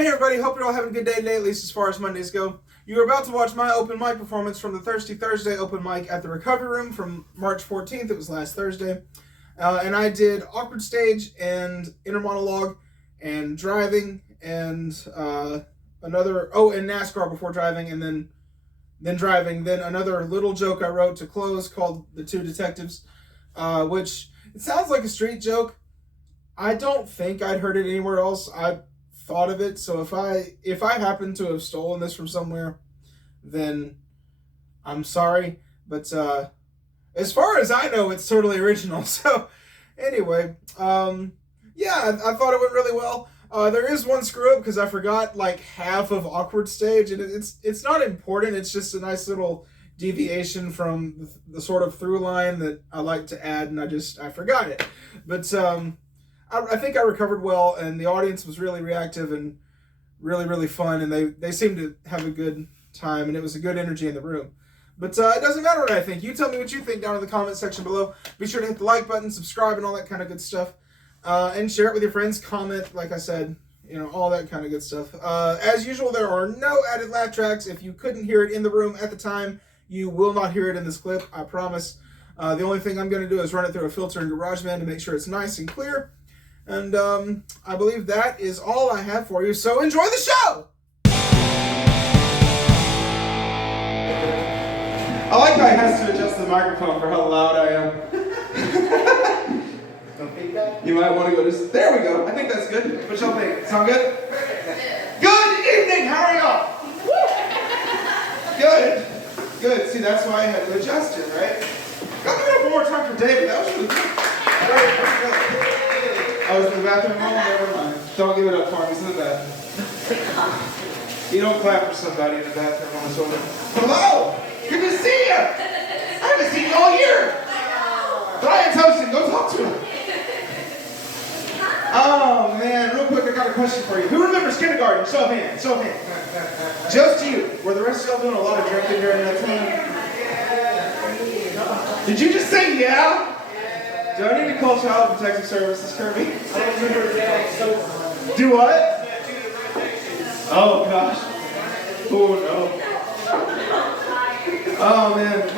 Hey everybody, hope you're all having a good day today, at least as far as Mondays go. You are about to watch my open mic performance from the Thirsty Thursday open mic at the Recovery Room from March 14th. It was last Thursday. And I did Awkward Stage and Inner Monologue and Driving and and NASCAR before driving, and then Driving. Then another little joke I wrote to close called The Two Detectives, which it sounds like a street joke. I don't think I'd heard it anywhere else. I thought of it, so if I happen to have stolen this from somewhere, then I'm sorry, but as far as I know, it's totally original. So anyway, yeah, I thought it went really well. There is one screw up because I forgot like half of Awkward Stage, and it's not important. It's just a nice little deviation from the sort of through line that I like to add, and I forgot it. But I think I recovered well, and the audience was really reactive and really, really fun, and they seemed to have a good time, and it was a good energy in the room. But it doesn't matter what I think. You tell me what you think down in the comment section below. Be sure to hit the like button, subscribe, and all that kind of good stuff. And share it with your friends. Comment, like I said, all that kind of good stuff. As usual, there are no added laugh tracks. If you couldn't hear it in the room at the time, you will not hear it in this clip, I promise. The only thing I'm going to do is run it through a filter in GarageBand to make sure it's nice and clear. And I believe that is all I have for you, so enjoy the show! I like how he has to adjust the microphone for how loud I am. No feedback? You might want to go just... There we go. I think that's good. What y'all think? Sound good? Good evening! How are y'all? Good. Good. See, that's why I had to adjust it, right? Got to do it one more time for David. That was really good. Very good. I was in the bathroom. Oh, never mind. Don't give it up for me. He's in the bathroom. You don't clap for somebody in the bathroom on the shoulder. Hello! Good to see you! I haven't seen you all year! Brian's hosting. Go talk to him. Oh, man. Real quick, I got a question for you. Who remembers kindergarten? Show of hands. Show of hands. Just you. Were the rest of y'all doing a lot of drinking during that time? Did you just say yeah? Do I need to call Child Protective Services, Kirby? Do what? Oh, gosh. Oh, no. Oh, man.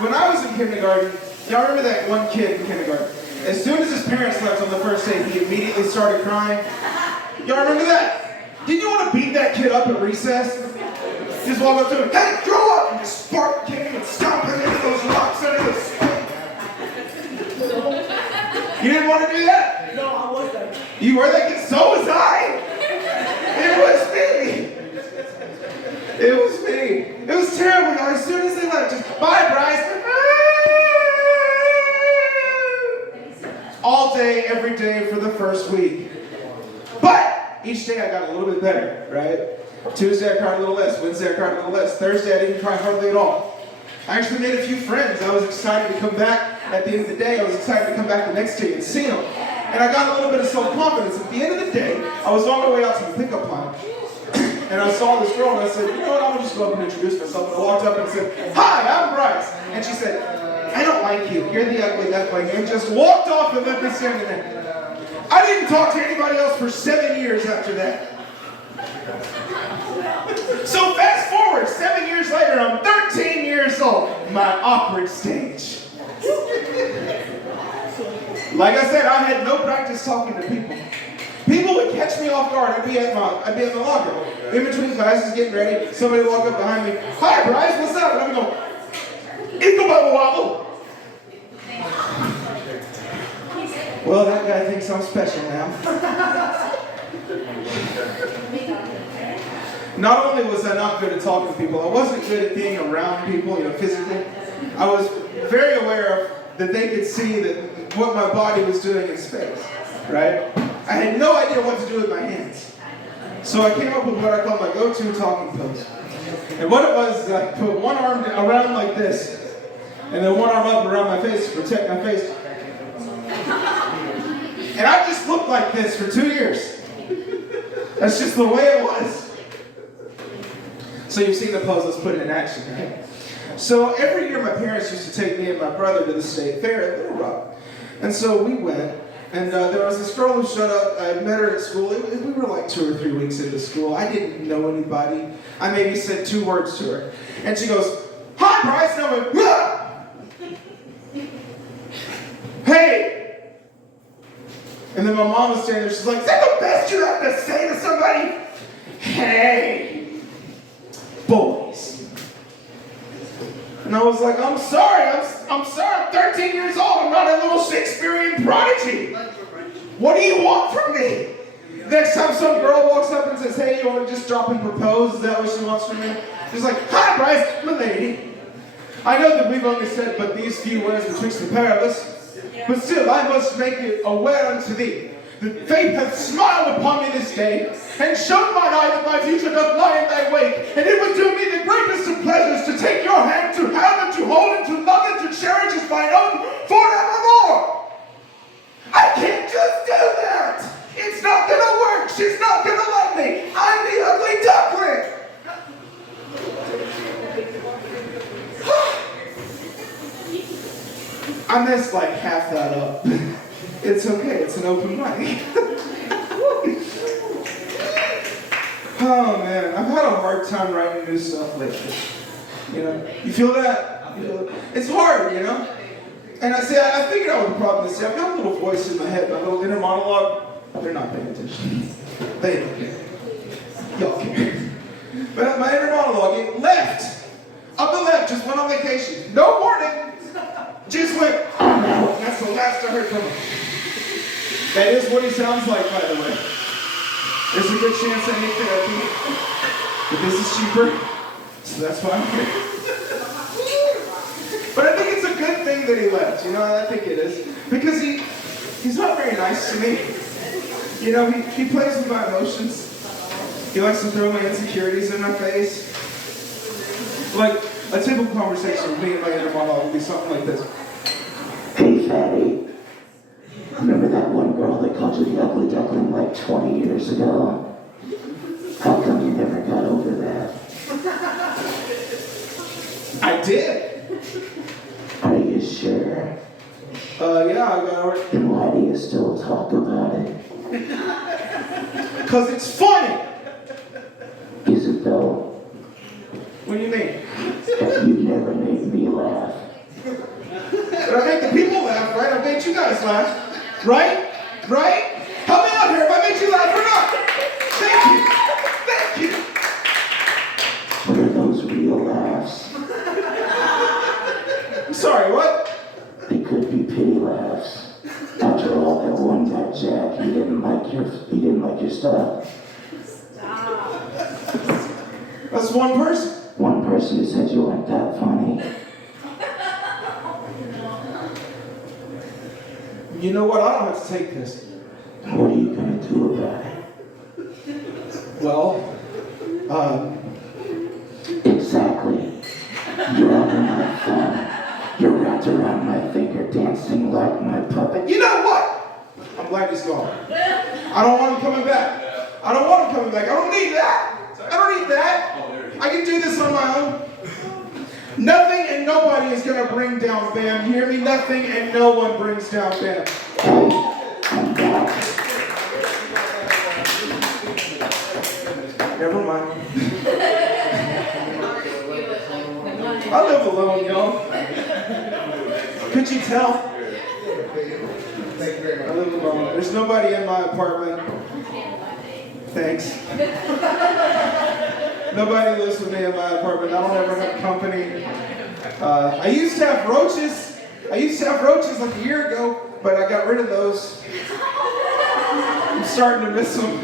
When I was in kindergarten, y'all remember that one kid in kindergarten? As soon as his parents left on the first day, he immediately started crying. Y'all remember that? Didn't you want to beat that kid up at recess? Just walk up to him, hey, grow up! And just spark kick him and stomp him into those rocks under the... You didn't want to do that? No, I was that. You were that kid? So was I! It was me! It was me. It was terrible. As soon as they left, just, bye, Bryce. All day, every day for the first week. But each day I got a little bit better, right? Tuesday I cried a little less. Wednesday I cried a little less. Thursday I didn't cry hardly at all. I actually made a few friends. I was excited to come back. At the end of the day, I was excited to come back the next day and see them. And I got a little bit of self-confidence. At the end of the day, I was on my way out to the pickup line. And I saw this girl and I said, you know what, I'm going to just go up and introduce myself. And I walked up and said, hi, I'm Bryce. And she said, I don't like you. You're the ugly duckling. And just walked off and left me standing there. I didn't talk to anybody else for 7 years after that. So fast forward, 7 years later, I'm 13 years old. My awkward stage. Like I said, I had no practice talking to people. People would catch me off guard. I'd be at the locker. In between classes, getting ready. Somebody would walk up behind me. Hi, Bryce, what's up? And I'm going, Inkle Bubble Wobble. Well, that guy thinks I'm special now. Not only was I not good at talking to people, I wasn't good at being around people, physically. I was very aware of that they could see that what my body was doing in space, right? I had no idea what to do with my hands. So I came up with what I call my go-to talking pose. And what it was is I put one arm around like this, and then one arm up around my face to protect my face. And I just looked like this for 2 years. That's just the way it was. So you've seen the pose, let's put it in action, right? So every year my parents used to take me and my brother to the state fair at Little Rock. And so we went, And there was this girl who showed up. I met her at school. We were like 2 or 3 weeks into school. I didn't know anybody. I maybe said 2 words to her. And she goes, "Hi, Bryce." And I went, "Whoa!" "Hey!" And then my mom was standing there. She's like, "Is that the best you have to say to somebody? Hey! Boys." And I was like, "I'm sorry. I'm sorry. I'm 13 years old. I'm not a little Shakespearean prodigy. What do you want from me?" Next time some girl walks up and says, "Hey, you want to just drop and propose?" Is that what she wants from me? She's like, "Hi, Bryce, my lady. I know that we've only said but these few words betwixt the pair of us, but still I must make it aware unto thee that fate hath smiled upon me this day, and shown mine eye that my future doth lie in thy wake, and it would do me the greatest of pleasures to take your hand, to have and to hold and to love and to cherish as mine own forevermore. I can't just do that. It's not gonna work. She's not gonna love me. I'm the ugly duckling." I messed like half that up. It's okay, it's an open mic. Oh man, I've had a hard time writing new stuff lately. You know, you feel that? It's hard, you know? And I figured out what the problem is. I've got a little voice in my head, my little inner monologue. They're not paying attention. They don't care. Y'all care. But my inner monologue, it left. Up and left, just went on vacation. No warning. Just went, "Oh no." That's the last I heard from him. That is what he sounds like, by the way. There's a good chance I need therapy. But this is cheaper, so that's why I'm here. But I think it's a good thing that he left, you know, I think it is. Because he's not very nice to me. You know, he plays with my emotions. He likes to throw my insecurities in my face. Like, a typical conversation with me and my inner monologue would be something like this. "Hey, fatty. Remember that one girl that called you the ugly duckling like 20 years ago? How come you never got over that?" I did. Are you sure? Yeah, I got over it. Then why do you still talk about it? Because it's funny. Is it though? What do you mean? That you never made me laugh. But I make the people laugh, right? I made you guys laugh. Right? Right? Help me out here if I made you laugh or not. Thank you. Thank you. What are those real laughs? I'm sorry, what? They could be pity laughs. After all, that one guy, Jack, he didn't like your stuff. That's one person. One person who said you weren't that funny. You know what? I don't have to take this. What are you gonna do about it? Well, Exactly. You're under my thumb. You're wrapped around my finger, dancing like my puppet. you know what? I'm glad he's gone. I don't want him coming back. I don't want him coming back. I don't need that. I don't need that. I can do this on my own. Nothing and nobody is going to bring down Bam. You hear me? Nothing and no one brings down Bam. Hey, I'm back. Never mind. I live alone, y'all. Could you tell? I live alone. There's nobody in my apartment. Thanks. Nobody lives with me in my apartment. I don't ever have company. I used to have roaches. like a year ago, but I got rid of those. I'm starting to miss them.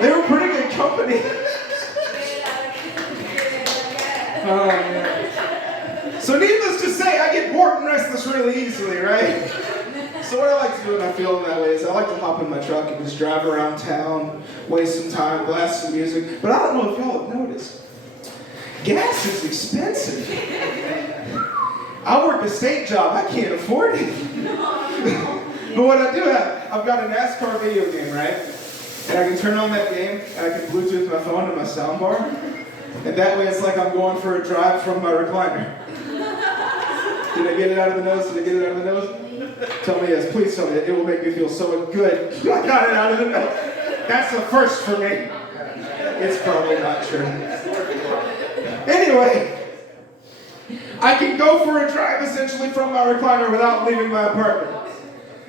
They were pretty good company. Oh, man. So needless to say, I get bored and restless really easily, right? So what I like to do when I feel in that way is I like to hop in my truck and just drive around town, waste some time, blast some music. But I don't know if y'all have noticed. Gas is expensive. I work a state job, I can't afford it. But what I do have, I've got a Nascar video game, right? And I can turn on that game, and I can Bluetooth my phone to my soundbar. And that way it's like I'm going for a drive from my recliner. Did I get it out of the nose? Did I get it out of the nose? Tell me yes, please tell me. It will make me feel so good. I got it out of the milk. That's the first for me. It's probably not true. Anyway, I can go for a drive essentially from my recliner without leaving my apartment.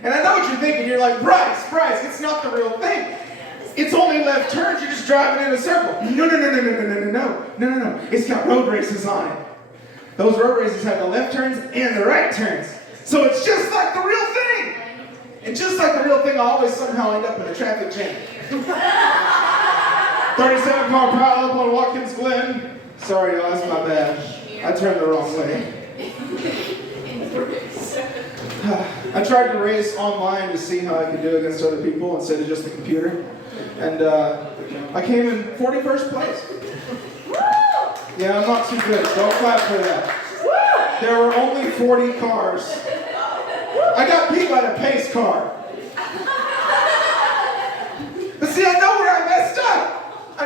And I know what you're thinking. You're like, Bryce, it's not the real thing. It's only left turns. You're just driving in a circle. No. It's got road races on it. Those road races have the left turns and the right turns. So it's just like the real thing. And just like the real thing, I always somehow end up in a traffic jam. 37 car pile up on Watkins Glen. Sorry, y'all, that's my bad. I turned the wrong way. I tried to race online to see how I could do against other people instead of just the computer. And I came in 41st place. Yeah, I'm not too good. Don't clap for that. There were only 40 cars. I got beat by the pace car. But see, I know where I messed up. I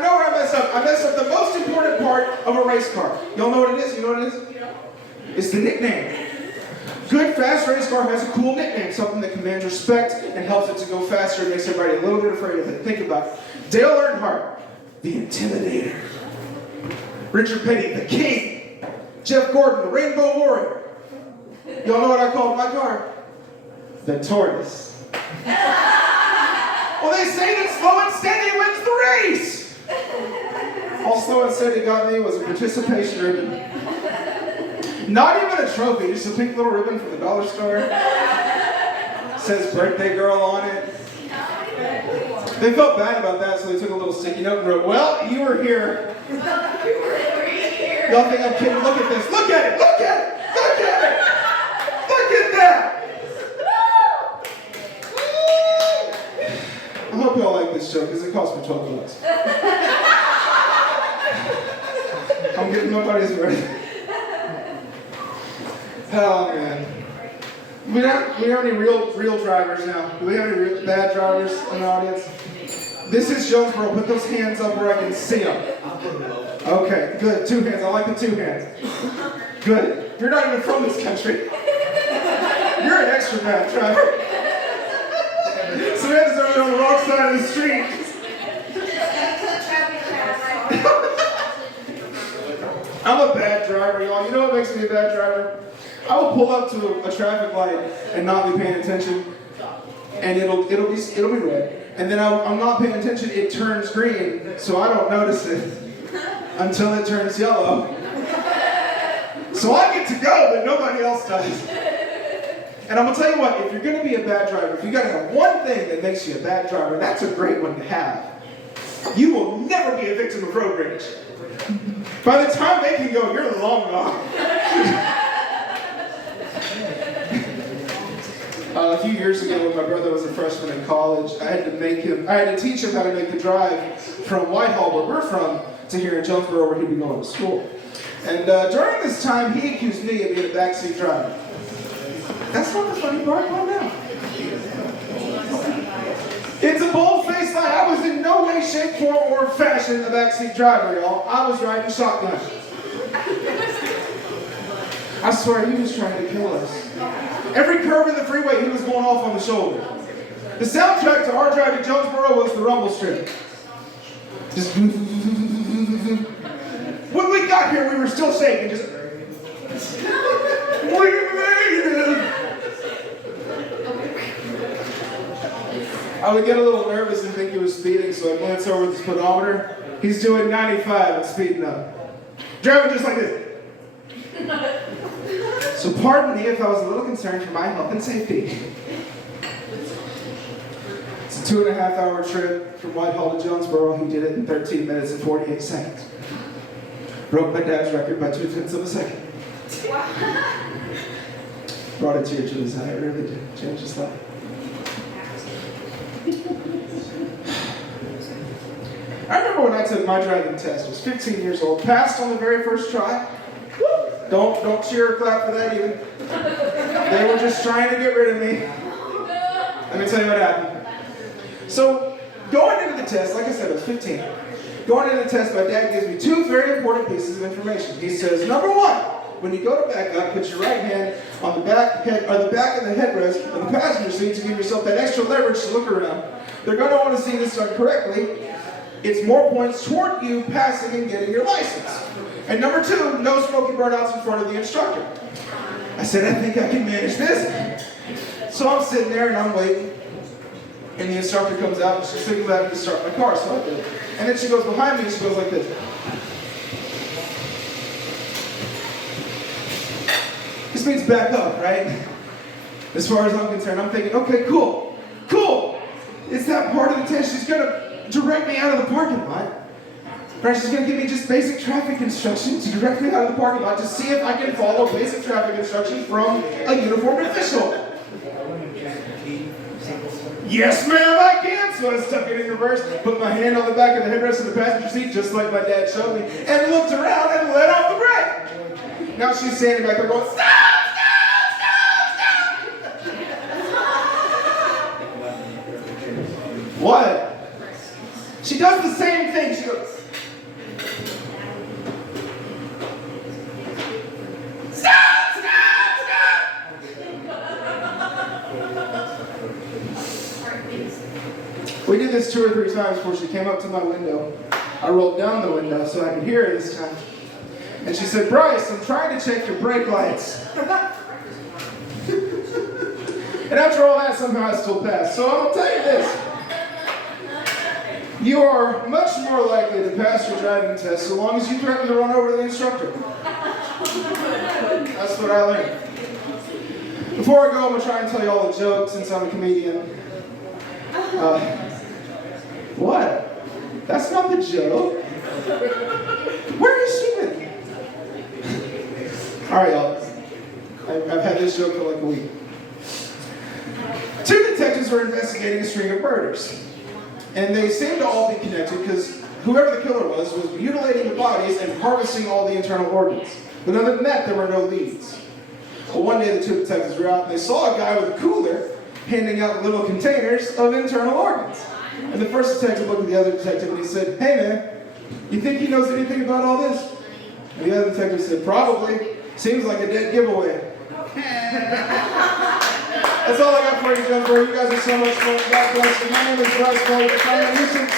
messed up the most important part of a race car. Y'all know what it is? You know what it is? It's the nickname. Good, fast race car has a cool nickname, something that commands respect and helps it to go faster and makes everybody a little bit afraid of it. Think about it. Dale Earnhardt, the Intimidator. Richard Petty, the King. Jeff Gordon, the Rainbow Warrior. Y'all know what I called my car? The Tortoise. Well, they say that slow and steady wins the race. All slow and steady got me was a participation ribbon. Not even a trophy, just a pink little ribbon from the dollar store. Says birthday girl on it. They felt bad about that, so they took a little sticky note and wrote, well, you were here. Y'all think I'm kidding? Look at this. Look at it. Look at it. Look at it. Look at that. I hope y'all like this joke, because it cost me $12. I'm getting nobody's birthday. Oh man. We don't have any real drivers now. Do we have any real bad drivers in the audience? This is Jonesboro. Put those hands up where I can see them. Okay, good. 2 hands. I like the 2 hands. Good. You're not even from this country. You're an extra bad driver. Samantha's over there on the wrong side of the street. I'm a bad driver, y'all. You know what makes me a bad driver? I will pull up to a traffic light and not be paying attention, and it'll be red. And then I'm not paying attention. It turns green, so I don't notice it until it turns yellow. So I get to go, but nobody else does. And I'm gonna tell you what: if you're gonna be a bad driver, if you gotta have one thing that makes you a bad driver, that's a great one to have. You will never be a victim of road rage. By the time they can go, you're long gone. A few years ago, when my brother was a freshman in college, I had to teach him how to make the drive from Whitehall, where we're from, to here in Jonesboro, where he'd be going to school. And during this time, he accused me of being a backseat driver. That's not the funny part right now. It's a bold-faced lie. I was in no way, shape, form, or fashion a backseat driver, y'all. I was riding shotgun. I swear, he was trying to kill us. Every curve in the freeway, he was going off on the shoulder. The soundtrack to our drive to Jonesboro was the rumble strip. Just when we got here, we were still shaking. Just we made it. I would get a little nervous and think he was speeding, so I glanced over at the speedometer. He's doing 95 and speeding up. Driving just like this. So pardon me if I was a little concerned for my health and safety. It's a 2.5-hour trip from Whitehall to Jonesboro. He did it in 13 minutes and 48 seconds. Broke my dad's record by 0.2 of a second. Brought a tear to his eye. It really did. Changed his life. I remember when I took my driving test. I was 15 years old. Passed on the very first try. Don't cheer or clap for that either. They were just trying to get rid of me. Let me tell you what happened. So, going into the test, like I said, I was 15. Going into the test, my dad gives me 2 very important pieces of information. He says, number 1, when you go to back up, put your right hand on the back of the headrest of the passenger seat to give yourself that extra leverage to look around. They're going to want to see this done correctly. It's more points toward you passing and getting your license. And number 2, no smoky burnouts in front of the instructor. I said, I think I can manage this. So I'm sitting there and I'm waiting. And the instructor comes out and she's signals at me to start my car. So I do. And then she goes behind me and she goes like this. This means back up, right? As far as I'm concerned, I'm thinking, okay, cool. It's that part of the test. She's going to direct me out of the parking lot. Right? She's going to give me just basic traffic instructions to direct me out of the parking lot to see if I can follow basic traffic instructions from a uniformed official. Yes, ma'am, I can. So I stuck it in reverse, put my hand on the back of the headrest of the passenger seat, just like my dad showed me, and looked around and let off the brake. Now she's standing back there going, stop! What? She does the same thing. She goes, stop! We did this 2 or 3 times before she came up to my window. I rolled down the window so I could hear her this time. And she said, Bryce, I'm trying to check your brake lights. And after all that, somehow I still passed. So I'm going to tell you this. You are much more likely to pass your driving test so long as you threaten to run over the instructor. That's what I learned. Before I go, I'm going to try and tell you all the jokes since I'm a comedian. What? That's not the joke. Where has she been? All right, y'all. I've had this joke for like a week. 2 detectives were investigating a string of murders. And they seemed to all be connected because whoever the killer was mutilating the bodies and harvesting all the internal organs. But other than that, there were no leads. Well, one day the 2 detectives were out and they saw a guy with a cooler handing out little containers of internal organs. And the first detective looked at the other detective and he said, hey man, you think he knows anything about all this? And the other detective said, probably. Seems like a dead giveaway. That's all I got for you, Jonesboro. You guys are so much fun. God bless you. My name is Bryce. If I'm on YouTube,